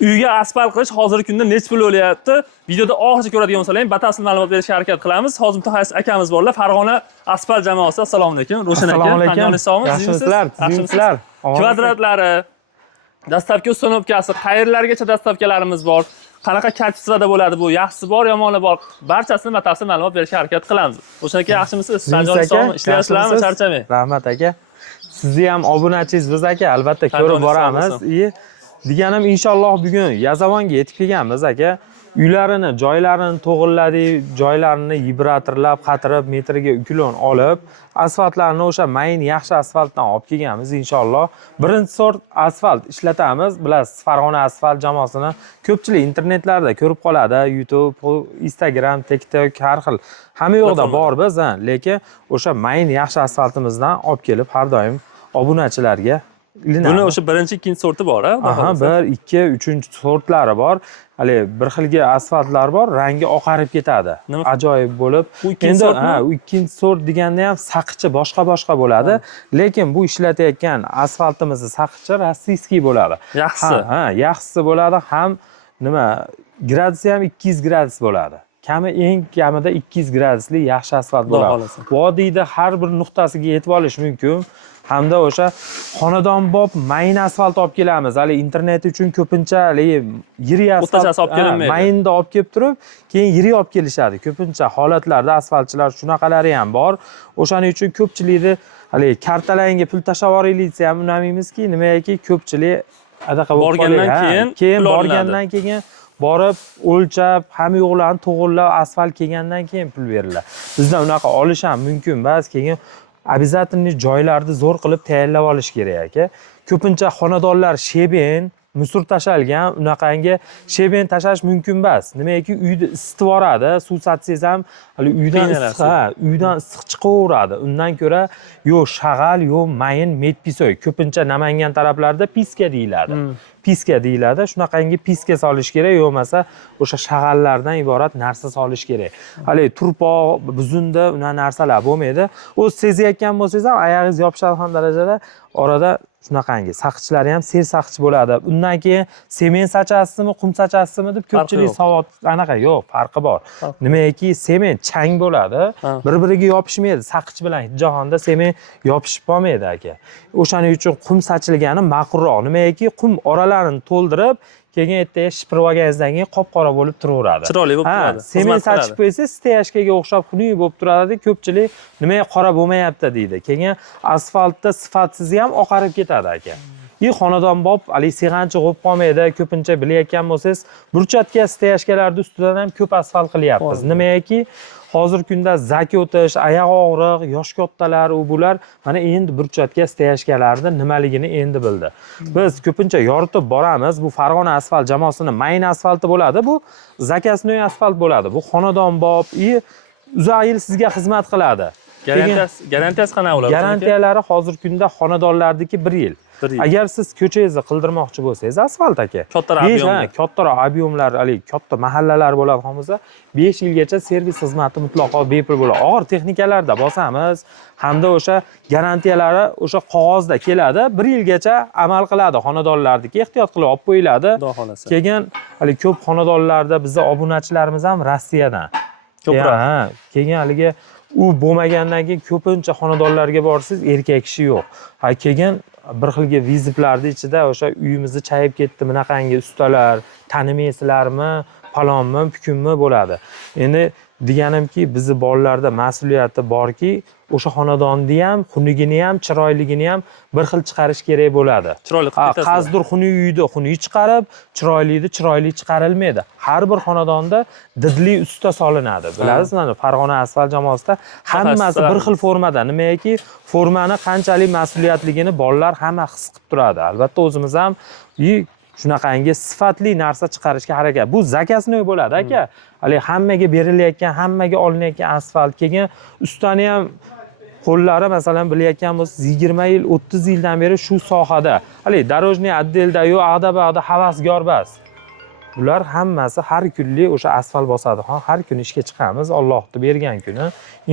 Uyga asfalt qilish hozirgi kunda necha pul o'lyapti? Videoda oxirigacha ko'radigan bo'lsalaring, batafsil ma'lumot berishga harakat qilamiz. Hozir mutaxassis akamiz borlar. Farg'ona asfalt jamoasi. Assalomu alaykum. Ro'shan aka, Assalomu alaykum. tanyoningiz sog'mi? Yaxshimisizlar? Kvadratlari, dastavka uстановkasi, qayerlargacha dastavkalarimiz bor? Qanaqa kачествоda bo'ladi bu? Yaxshisi bor, yomoni bor? Barchasini batafsil ma'lumot berishga harakat qilamiz. Ro'shan aka, yaxshimisiz? Tanyoningiz sog'mi? Ishlayapsizlarmi? Charchamang. Rahmat aka. Sizni ham obunachingiz biz aka, albatta ko'rib boramiz. Deganim inshaalloh bugun Yazavonga yetib kelganmiz aka. Uylarini, joylarini to'g'irladik, joylarini vibratorlab, qatirib, metriga uklon olib, asfaltlarni o'sha mayin yaxshi asfaltdan olib kelganmiz inshaalloh. Birinchi sort asfalt ishlatamiz. Bilasiz, Farg'ona asfalt jamoasini ko'pchilik internetlarda ko'rib qoladi. YouTube, Instagram, TikTok har xil. Hamma yoqda bor biz, lekin o'sha mayin yaxshi asfaltimizdan olib kelib har doim obunachilarga buni o'sha birinchi, ikkinchi sorti bor, ha? Aha, 1, 2, 3 sortlari bor. Hali bir xilga asfaltlar bor, rangi oqarib ketadi. Ajoyib bo'lib. Endi u ikkinchi sort deganda ham saqichi boshqa bo'ladi, lekin bu ishlatayotgan asfaltimizni saqichi rossiyskiy bo'ladi. Yaxshisi. Ha, yaxshisi bo'ladi, ham nima, gradusi ham 200 gradus bo'ladi. Eng kamida 200 gradusli yaxshi asfalt bo'ladi. Vodiyda har bir nuqtasiga yetib olish mumkin. Hamda o'sha xonadonbop mayin asfalt olib kelamiz. Hali internet uchun ko'pincha yirik asfalt mayinda olib kelib turib, keyin yirik olib kelishadi. Ko'pincha holatlarda asfaltchilar shunaqalari ham bor. O'shaning uchun ko'pchilikni hali kartalangga pul tashlab yuboraylik ham unamaymizki, nimagaki ko'pchilik adaqa borgandan keyin borgandan keyin borib o'lchab, hamma yo'qlarni to'g'irlab, asfalt kelgandan keyin pul beriladi. Bizdan unaqa olish ham mumkin emas. Keyin обязательно joylarni zo'r qilib tayyorlab olish kerak aka. Ko'pincha xonadonlar sheben, musor tashalgan, unaqangi sheben tashlash mumkin emas. Nimaki uyda isitib yoradi, suv satsangiz ham uydan issiq chiqaveradi. Undan ko'ra yo shag'al, yo mayin medpisoy. Ko'pincha Namangan taraflarida piska deyiladi. Piska deyiladi. Shunaqangi piska solish kerak, yo bo'lmasa o'sha shag'allardan iborat narsa solish kerak. Hali turpoq, buzunda una narsalar bo'lmaydi. O'z sezayotgan bo'lsangiz ham oyog'ingiz yopishadi ham darajada orada shunaqangi saqichlar ham ser saqich bo'ladi. Undan keyin sement sachasizmi, qum sachasizmi deb ko'pchilik savol anaqa yo'q, farqi bor. Nimaki sement chang bo'ladi, bir-biriga yopishmaydi. Saqich bilan jahonda sement yopishib qolmaydi aka. O'shaning uchun qum sachilgani ma'qulroq. Nimaki qum oralarini to'ldirib, keyin ertaga shipirib olganingizdan keyin qop-qora bo'lib turaveradi. Chiroyli bo'lib turadi. Sement sachib qo'ysangiz, steyashkaga o'xshab xunuk bo'lib turadi. Ko'pchilik nimaga qora bo'lmayapti deydi. Keyin asfaltda sifatsiz ham oqarib ketadi aka. Xonadonbop ali sig'anchi bo'lib qolmaydi. Ko'pincha bilayotgan bo'lsangiz, burchatka steyashkalarning ustidan ham ko'p asfalt qilyapmiz. Nimaki hozirgi kunda zaki o'tish, oyoq og'riq, yosh kattalar bular mana endi burchatka steyashkalarning nimaligini endi bildi. Biz ko'pincha yoritib boramiz. Bu Farg'ona asfalt jamoasining mayin asfalti bo'ladi. Bu zakasnoy asfalt bo'ladi. Bu xonadonbop, uzoq yil sizga xizmat qiladi. Garantiyasi qanaqa bo'ladi? Garantiyalari hozirgi kunda xonadonlardagi 1 yil. Agar siz ko'changizni qildirmoqchi bo'lsangiz, asfalt aka. Kattaroq ob'yomlar, katta mahallalar bo'ladigan bo'lsa, 5 yilgacha servis xizmati mutlaqo bepul bo'ladi. Og'ir texnikalarda bosamiz, hamda o'sha garantiyalari o'sha qog'ozda keladi, 1 yilgacha amal qiladi xonadonlardagi. Ehtiyot qilib olib qo'yiladi. Keyin ko'p xonadonlarda bizning obunachilarimiz ham Rossiyadan. Ko'proq. Keyin haligi u bo'lmagandan keyin ko'pincha xonadonlarga borsangiz, erkak kishi yo'q. Keyin bir xilga vizitlarning ichida o'sha uyimizni chayib ketdi, bunaqangi ustalar, tanimaysizlarmi, palonmi, pukunmi bo'ladi. Endi deganimki, bizni bolalarda mas'uliyati borki, o'sha xonadonni ham, xunugini ham, chiroyligini ham bir xil chiqarish kerak bo'ladi. Chiroyli qilib ketasiz. Qazdir xunuk uyda xunuk chiqarib, chiroylini chiroyli chiqarilmaydi. Har bir xonadonda didli usta solinadi. Bilasizmi, mana Farg'ona asfalt jamoasida hammasi bir xil formada. Nimaki, formani qanchalik mas'uliyatligini bolalar hamma his qilib turadi. Albatta o'zimiz ham shunaqangi sifatli narsa chiqarishga harakat. Bu zakasnoy bo'ladi aka. Hali hammaga berilayotgan, hammaga olinayotgan asfalt. Keyin ustani ham qo'llari masalan bilayotgan bo'lsangiz 20 yil, 30 yildan beri shu sohada. Hali darojniy отделda yo ag'da-bag'da havasgor bas. Bular hammasi har kunlik o'sha asfalt bosadi. Har kuni ishga chiqamiz, Allohning bergan kuni.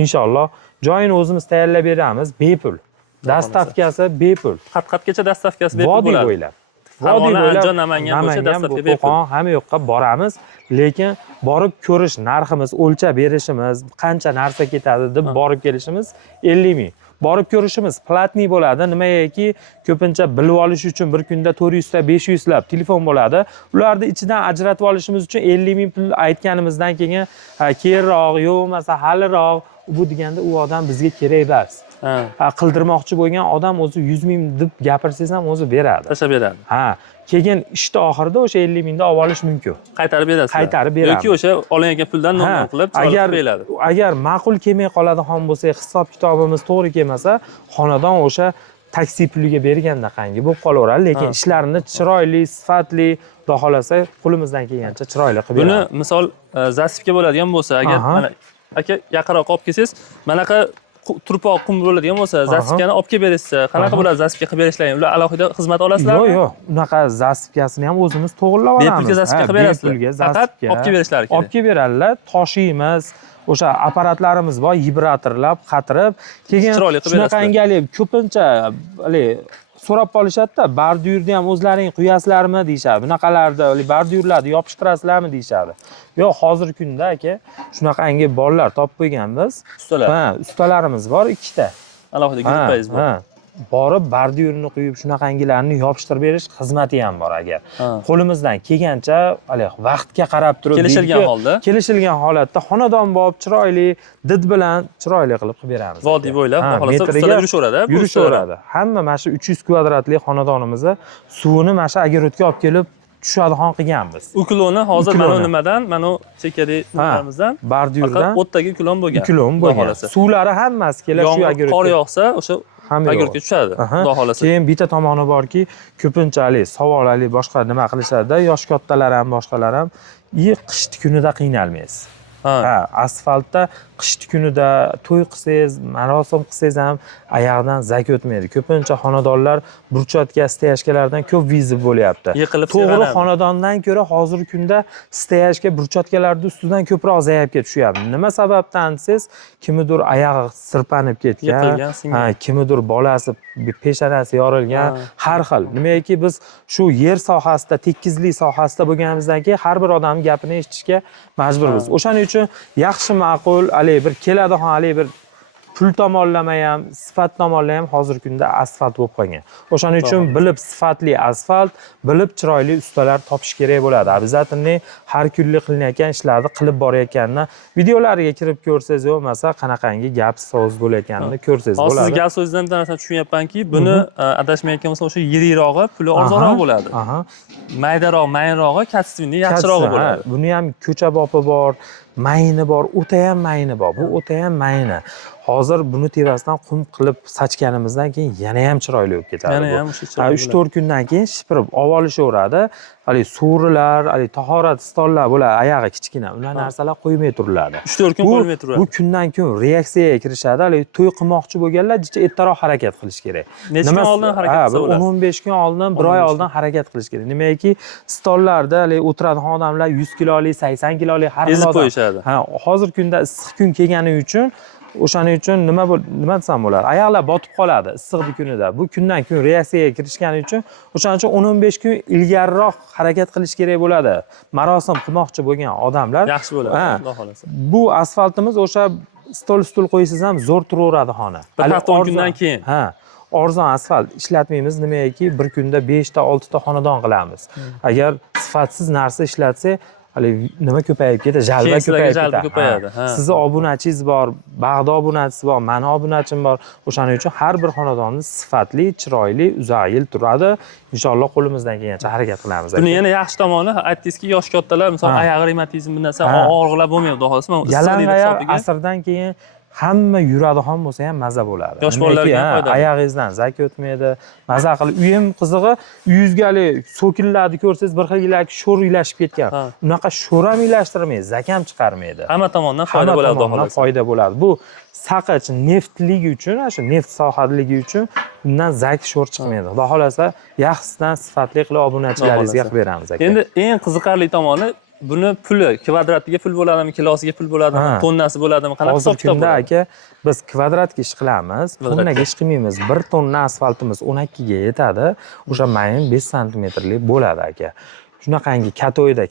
Inshaalloh joyini o'zimiz tayyorlab beramiz, bepul. Dastavkasi bepul. Qat-qatgacha dastavkasi bepul bo'ladi. Vodiy bo'ylab. Farg'ona, Andijon, Namangan bo'yicha dastlabki bepul. Qo'qon hamma yoqqa boramiz, lekin borib ko'rish narximiz, o'lchab berishimiz, qancha narsa ketadi deb borib kelishimiz 50 ming. Borib ko'rishimiz platniy bo'ladi. Nimagaki ko'pincha bilib olish uchun bir kunda 400 ta 500 lab telefon bo'ladi. Ularni ichidan ajratib olishimiz uchun 50 ming pul aytganimizdan keyin keyinroq, yo'q bo'lmasa haliroq bu deganda u odam bizga kerak emas. Qildirmoqchi bo'lgan odam o'zi 100 ming deb gapirsangiz ham o'zi beradi. Tashlab beradi. Keyin ishni oxirida o'sha 50 mingni olib olish mumkin. Qaytarib berasiz. Qaytarib beramiz. Yoki o'sha olingan puldan nomon qilib chiqarib beradi. Agar ma'qul kelmay qoladigan bo'lsa, hisob kitobimiz to'g'ri kelmasa, xonadon o'sha taksi puliga berganda qangi bo'lib qolaveradi, lekin ishlarini chiroyli, sifatli, xudo xolasa qo'limizdan kelgancha chiroyli qilib beramiz. Buni misol zasipga bo'ladigan bo'lsa, agar mana aka yaqinroq olib kelsangiz, manaqa turpoq qum bo'ladigan bo'lsa, zasipkani olib kelib berasiz. Qanaqa bo'ladi zasipka qilib berishlaring? Ular alohida xizmat olasizlarmi? Yo'q. Unaqa zasipkasini ham o'zimiz to'g'irlab olamiz. Bepulga zasipka qilib berasizlar. Faqat olib kelib berishlari kerak. Olib kelib beradilar, toshiymiz. O'sha apparatlarimiz bor, vibratorlab, qatirib, keyin shunaqangi ko'pincha so'rab qolishadi-da, bordurni ham o'zlaring quyasizlarmi deyshadi. Bunaqalarda bordurlarni yopishtirasizlarmi deyshadi. Yo'q, hozirgi kunda aka, shunaqangi bolalar topib qo'yganmiz. Ustalar. Ustalarimiz bor, ikkita. Alohida gruppangiz bor. Borib bordurni quyib shunaqangilarni yopishtirib berish xizmati ham bor agar. Qo'limizdan kelgancha, vaqtga qarab turib kelishilgan holatda xonadon bo'lib chiroyli did bilan chiroyli qilib beramiz. Vodiy bo'ylab, xohlasa ustalar yurishaveradi. Yurishaveradi. Hamma mana shu 300 kvadratli xonadonimizda suvini mana shu agarotga olib kelib tushadigan qilganmiz. Ukloni hozir mana nimadan, mana chekadi nimaimizdan, bordurdan o'tdagi uklon bo'lgan. Uklon bo'lgan. Suvlari hammasi kelib shu agarotga. Qor yog'sa, o'sha agarotga tushadi. Xudo xolasa. Keyin bitta tomoni borki, ko'pinchalik savolali boshqa nima qilishadi, yosh kattalar ham, boshqalar ham, qishki kunida qiynalmaysiz. Asfaltda qishki kunida to'y qilsangiz, marosim qilsangiz ham oyoqdan zak o'tmaydi. Ko'pincha xonadonlar burchatka, steyashkalardan ko'p vizib bo'lyapti. To'g'ri xonadondan ko'ra hozirgi kunda steyashka, burchatkalarning ustidan ko'proq zaifga tushyapti. Nima sababdan desangiz, kimnidir oyog'i sirpanib ketgan, kimnidir bolasi peshonasi yorilgan, har xil. Nimaki biz shu yer sohasida, tekizlik sohasida bo'lganimizdan keyin har bir odamning gapini eshitishga majburmiz. O'shaning uchun yaxshi ma'qul bir keladigan bir pul tomonlama ham, sifat tomonlama ham hozirgi kunda asfalt bo'lib qolgan. O'shaning uchun bilib sifatli asfalt, bilib chiroyli ustalar topish kerak bo'ladi. Обязательно har kunlik qilinayotgan ishlarni qilib borayotganini videolariga kirib ko'rsangiz, bo'lmasa qanaqangi gap so'z bo'layotganini ko'rsangiz bo'ladi. Siz gap so'zdan bir narsa tushunyapmanki, buni adashmayotgan bo'lsam o'sha yirirog'i, puli arzonroq bo'ladi. Maydaroq, mayinrog'i, katsivni yaxshirog'i bo'ladi. Buni ham ko'cha bopi bor, mayni bor, o'ta ham mayni bor. Bu o'ta ham mayni. Hozir buni tevasidan qum qilib sachganimizdan keyin yana ham chiroyli bo'lib ketadi. Yana ham o'sha chiroyli. 3-4 kundan keyin shipirib olishaveradi. Suvrilar, tahorat stollar bo'ladi, oyog'i kichkina. Ular narsalar qo'ymay turiladi. 3-4 kun qo'ymay turadi. Bu kundan kun reaksiyaga kirishadi. To'y qilmoqchi bo'lganlar jicha ertaroq harakat qilish kerak. Necha kun oldin harakat qilsa bo'ladi? 10-15 kun oldin, 1 oy oldin harakat qilish kerak. Nimaki, stollarda o'tiradigan odamlar 100 kilolik, 80 kilolik har xil odam. Qo'yishadi. Hozirgi kunda issiq kun kelgani uchun o'shaning uchun nima desam bo'ladi? Oyoqlar botib qoladi issiqlik kunida. Bu kundan kun reaksiyaga kirishgani uchun o'shaning uchun 10-15 kun ilgariroq harakat qilish kerak bo'ladi. Marosim qilmoqchi bo'lgan odamlar yaxshi bo'ladi, xudo xolasa. Bu asfaltimiz o'sha stul qo'ysangiz ham zo'r turaveradi xona. Bir hafta 10 kundan keyin. Arzon asfalt ishlatmaymiz, nimaki bir kunda 5 ta 6 ta xonadon qilamiz. Agar sifatsiz narsa ishlatsak, nima ko'payib ketadi, jalba ko'payib ketadi. Sizni obunachingiz bor, Bag'do obunachisi bor, mani obunachim bor. O'shaning uchun har bir xonadonni sifatli, chiroyli, uzoq yil turadi. Inshaalloh qo'limizdan kelgancha harakat qilamiz. Buni yana yaxshi tomoni, aytdingizki, yosh kattalar, masalan, oyoq revmatizm bir narsa og'riqlar bo'lmaydi, xudo xolasa. Yalang asrdan keyin hamma yuradigan bo'lsa ham maza bo'ladi. Yosh bolalarga foydali. Oyog'ingizdan zak o'tmaydi. Maza qilib, uyim qizig'i, uyingizga so'killarni ko'rsangiz, bir xillarga sho'r ilashib ketgan. Unaqa sho'r ham ilashtirmaydi, zak ham chiqarmaydi. Hamma tomondan foyda bo'ladi, xudo xolasa. Foyda bo'ladi. Bu saqich neftligi uchun, shu neft sohadligi uchun undan zak sho'r chiqmaydi. Xudo xolasa, yaxshisidan sifatli qilib obunachilaringizga qilib beramiz aka. Endi eng qiziqarli tomoni buni puli kvadratiga pul bo'ladimi, kilosiga pul bo'ladimi, Ha. tonnasi bo'ladimi, qanaqa Hozir hisob-kitob kunda bo'ladi? aka biz kvadratga ish qilamiz, tonnaga ish qilmaymiz. 1 tonna asfaltimiz 12 ga yetadi. O'sha mayin 5 santimetrlik bo'ladi aka. Shunaqangi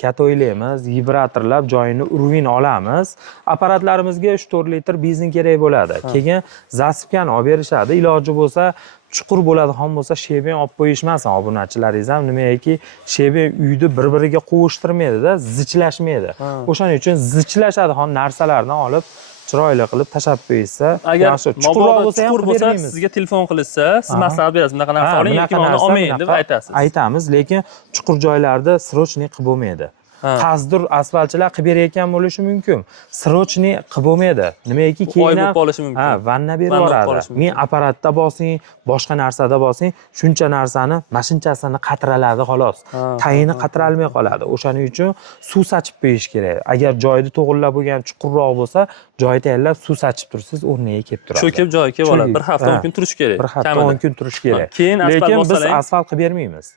katoylaymiz, vibratorlab joyini urvin olamiz. Apparatlarimizga 3-4 litr benzin kerak bo'ladi. Keyin zasipkani olib berishadi. Iloji bo'lsa chuqur bo'ladigan bo'lsa sheben olib qo'yishmasin obunachilaringiz ham. Nimagaki sheben uyni bir-biriga qovushtirmaydi-da, zichlashmaydi. O'shaning uchun zichlashadigan narsalarni olib chiroyli qilib tashab qo'ysa, Agar yaxshi. Chuqurroq mabodo bo'lsa ham chuqur qilib bo'lsa, bermaymiz. sizga telefon qilishsa, siz maslahat berasiz, bunaqa narsa oling yoki mana olmang deb aytasiz. Aytamiz, lekin chuqur joylarda srochniy qilib bo'lmaydi. Qazdir asfaltchilar qilib berayotgan bo'lishi mumkin. Srochniy qilib bo'lmaydi. Nimagaki keyin bo'lib qolishi mumkin. Ha, vanna berib Vanna yuboradi. qolishi mumkin. Men apparatda bosing, boshqa narsada bosing, shuncha narsani mashinchasini qatiraladi xolos. Tayini qatiralmay qoladi. O'shaning uchun suv sachib qo'yish kerak. Agar joyni to'g'irlab bo'lgan chuqurroq bo'lsa, joy tayyorlab suv sachib tursiz, o'rniga kelib turadi. Cho'kib joyiga kelib oladi. Bir hafta 10 kun turishi kerak. Bir hafta kamida. 10 kun turishi kerak. Keyin asfalt Lekin biz bosalang. asfalt qilib bermaymiz.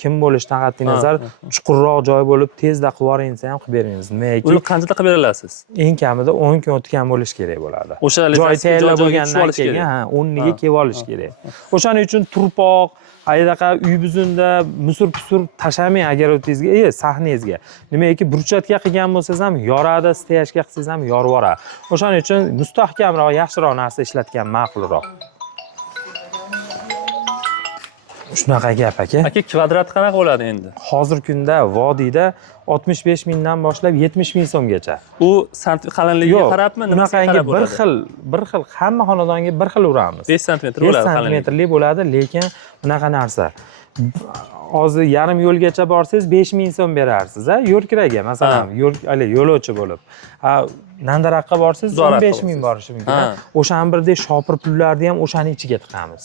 Kim bo'lishidan qat'iy nazar chuqurroq joy bo'lib tezda qilib yuboring desa ham qilib bermaymiz. Nimaki Uni qanchada qilib berasiz? eng kamida 10 kun o'tgan bo'lishi kerak bo'ladi. O'sha Joy tayyorlab joyga bo'lgandan tushib olish keyin kerak. ha, o'rniga kelib olish kerak. O'shaning uchun turpoq, aydaqa uy buzunda musur-pusur tashamang agar o'tingizga, sahnangizga. Nimaki burchatga qilgan bo'lsangiz ham yoradi, steyajga qilsangiz ham yorib yuboradi. O'shaning uchun mustahkamroq, yaxshiroq narsa ishlatgan ma'qulroq. Shunaqa gap aka. Aka, kvadrat qanaqa bo'ladi endi? Hozirgi kunda vodiyda 65 mingdan boshlab 70 ming so'mgacha. U qalinligiga qarabmi, nimasiga Bunaqangi qarab bo'ladi? bir xil hamma xonadonga bir xil uramiz. 5 santimetr 5 bo'ladi qalinligi. santimetrli bo'ladi, lekin bunaqa narsa. Hozir yarim yo'lgacha borsangiz 5 ming so'm berarsiz, a? Yo'lkiraga, masalan, yo'lovchi bo'lib. Nandaroqqa borsangiz 15 ming borishi mumkin. O'shan birdek shopir pullarni ham o'shaning ichiga tiqamiz.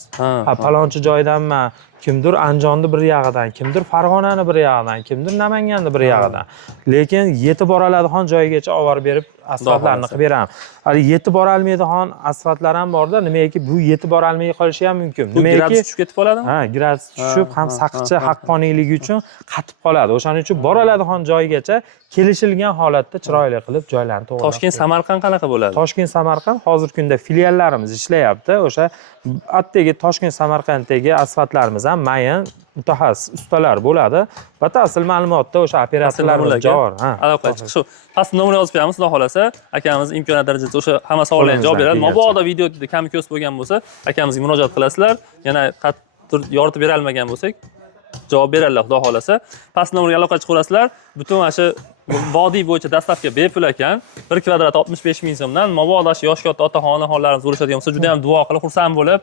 Palonchi joydanman, kimdir Anjonni bir yog'idan, kimdir Farg'onani bir yog'idan, kimdir Namanganni bir yog'idan. Lekin yetib boradigan joygacha olib berib asfaltlarni qilib beraman. Hali yetib bora olmaydigan asfaltlar ham borda, nimaki bu yetib bora olmay qolishi ham mumkin. Gradus tushib ketib qoladimi? Ha, gradus tushib, ham saqichi haqqoniyligi uchun qatib qoladi. O'shaning uchun bora oladigan joygacha kelishilgan holatda chiroyli qilib joylarni to'g'rilab. Toshkent, Samarqand qanaqa bo'ladi? Toshkent, Samarqand hozirgi kunda filiallarimiz ishlayapti. O'sha attagi Toshkent, Samarqanddagi asfaltlarimiz ham mayin mutaxassis ustalar bo'ladi. Batafsil ma'lumotda o'sha operatorlarimiz javob. Aloqa chiqish. Shu pastda nomer yozib qo'yamiz, xudo xolasa. Akamiz imkoniyat darajasida o'sha hamma savollarga javob beradi. Mabodo videoda kam ko'z bo'lgan bo'lsa, akamizga murojaat qilasizlar. Yana qattiq yoritib bera olmagan bo'lsak, javob beradilar, xudo xolasa. Past nomerga aloqa chiqarasizlar. Butun mana shu vodiy bo'yicha dastavka bepul ekan. 1 kvadrat 65 ming so'mdan. Mabodo shu yosh katta otaxon onaxonlarimiz bo'lishadigan bo'lsa, juda ham duo qilib, xursand bo'lib,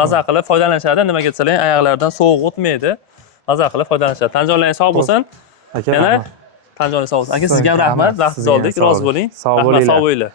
maza qilib foydalanishadi. Nimaga desalar, oyoqlaridan sovuq o'tmaydi. Maza qilib foydalanishadi. Tanjonlaringiz sog' bo'lsin. Yana Tanjoningiz sog' bo'lsin. Aka, sizga ham rahmat. Vaqtingizni oldik. Rozi bo'ling. Sog' bo'linglar. Sog' bo'linglar.